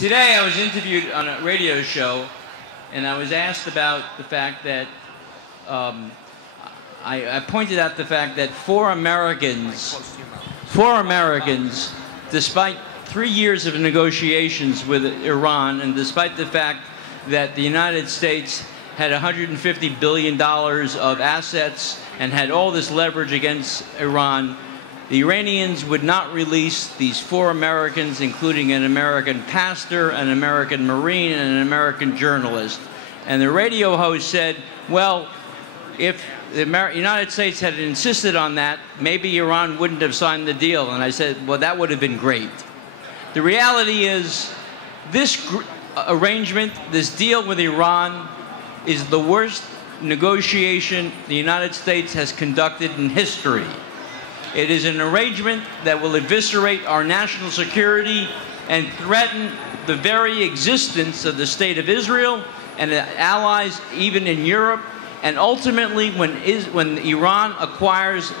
Today I was interviewed on a radio show, and I was asked about the fact that I pointed out the fact that four Americans, despite 3 years of negotiations with Iran, and despite the fact that the United States had $150 billion of assets and had all this leverage against Iran, the Iranians would not release these four Americans, including an American pastor, an American Marine, and an American journalist. And the radio host said, well, if the United States had insisted on that, maybe Iran wouldn't have signed the deal. And I said, well, that would have been great. The reality is, this arrangement, this deal with Iran, is the worst negotiation the United States has conducted in history. It is an arrangement that will eviscerate our national security and threaten the very existence of the State of Israel and allies even in Europe. And ultimately, when Iran acquires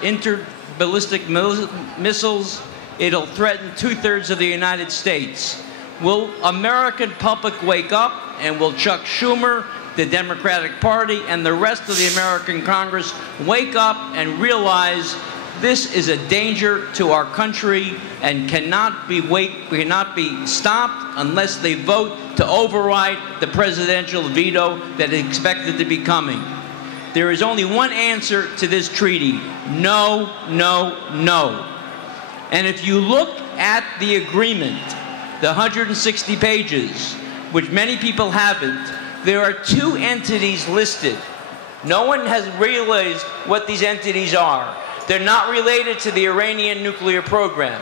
ballistic missiles, it'll threaten 2/3 of the United States. Will American public wake up, and will Chuck Schumer, the Democratic Party, and the rest of the American Congress wake up and realize this is a danger to our country and cannot be stopped unless they vote to override the presidential veto that is expected to be coming? There is only one answer to this treaty: no, no, no. And if you look at the agreement, the 160 pages, which many people haven't, there are two entities listed. No one has realized what these entities are. They're not related to the Iranian nuclear program.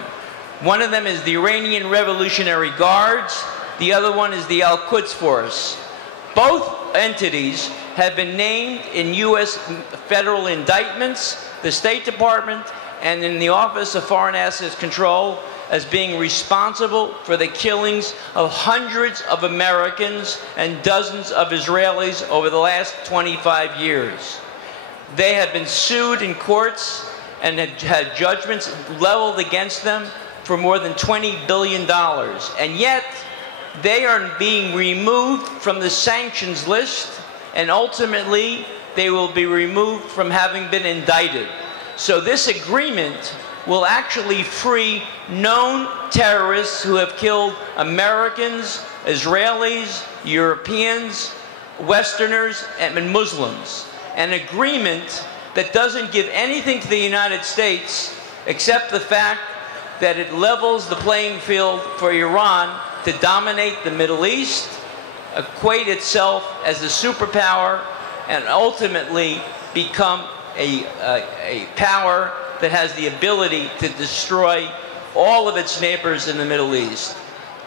One of them is the Iranian Revolutionary Guards. The other one is the Al-Quds Force. Both entities have been named in U.S. federal indictments, the State Department, and in the Office of Foreign Assets Control, as being responsible for the killings of hundreds of Americans and dozens of Israelis over the last 25 years. They have been sued in courts and had judgments leveled against them for more than $20 billion. And yet, they are being removed from the sanctions list, and ultimately, they will be removed from having been indicted. So this agreement will actually free known terrorists who have killed Americans, Israelis, Europeans, Westerners, and Muslims. An agreement that doesn't give anything to the United States except the fact that it levels the playing field for Iran to dominate the Middle East, equate itself as a superpower, and ultimately become a power that has the ability to destroy all of its neighbors in the Middle East.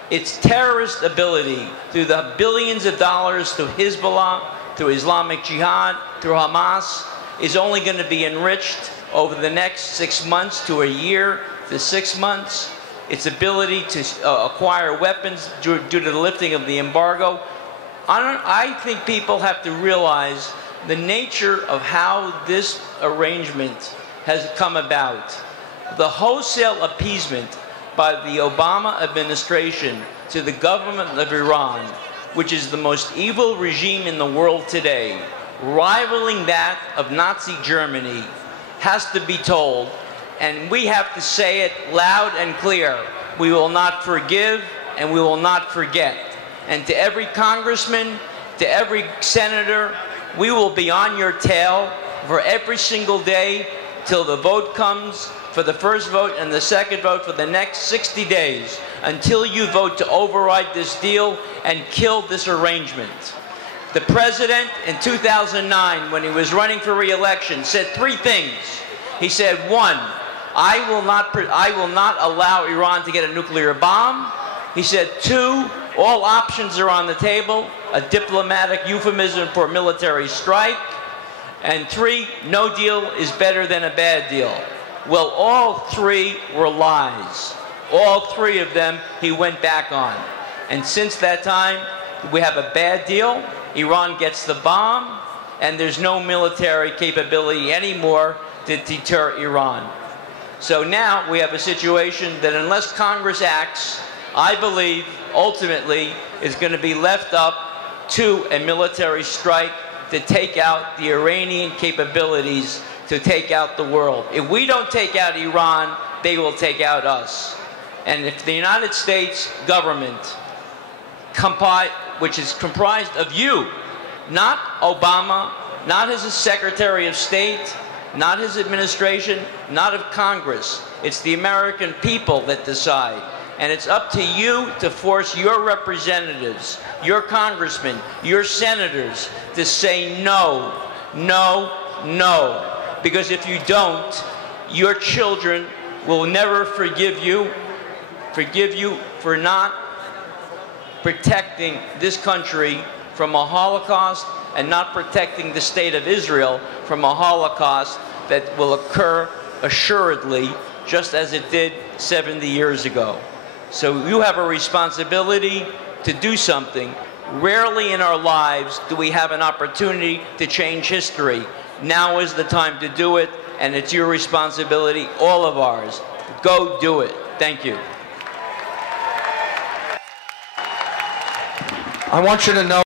Its terrorist ability, through the billions of dollars to Hezbollah, through Islamic Jihad, through Hamas, is only going to be enriched over the next 6 months to a year to 6 months. Its ability to acquire weapons due to the lifting of the embargo. I think people have to realize the nature of how this arrangement has come about. The wholesale appeasement by the Obama administration to the government of Iran, which is the most evil regime in the world today, rivaling that of Nazi Germany, has to be told, and we have to say it loud and clear. We will not forgive, and we will not forget. And to every congressman, to every senator, we will be on your tail for every single day till the vote comes, for the first vote and the second vote for the next 60 days, until you vote to override this deal and kill this arrangement. The president in 2009, when he was running for re-election, said 3 things. He said, 1, I will not allow Iran to get a nuclear bomb. He said, 2, all options are on the table, a diplomatic euphemism for military strike. And 3, no deal is better than a bad deal. Well, all 3 were lies. All 3 of them he went back on. And since that time, we have a bad deal. Iran gets the bomb, and there's no military capability anymore to deter Iran. So now we have a situation that unless Congress acts, I believe, ultimately, is going to be left up to a military strike to take out the Iranian capabilities to take out the world. If we don't take out Iran, they will take out us. And if the United States government, which is comprised of you, not Obama, not his Secretary of State, not his administration, not of Congress. It's the American people that decide. And it's up to you to force your representatives, your congressmen, your senators to say no, no, no. Because if you don't, your children will never forgive you for not protecting this country from a Holocaust and not protecting the state of Israel from a Holocaust that will occur assuredly, just as it did 70 years ago. So you have a responsibility to do something. Rarely in our lives do we have an opportunity to change history. Now is the time to do it, and it's your responsibility, all of ours. Go do it. Thank you. I want you to know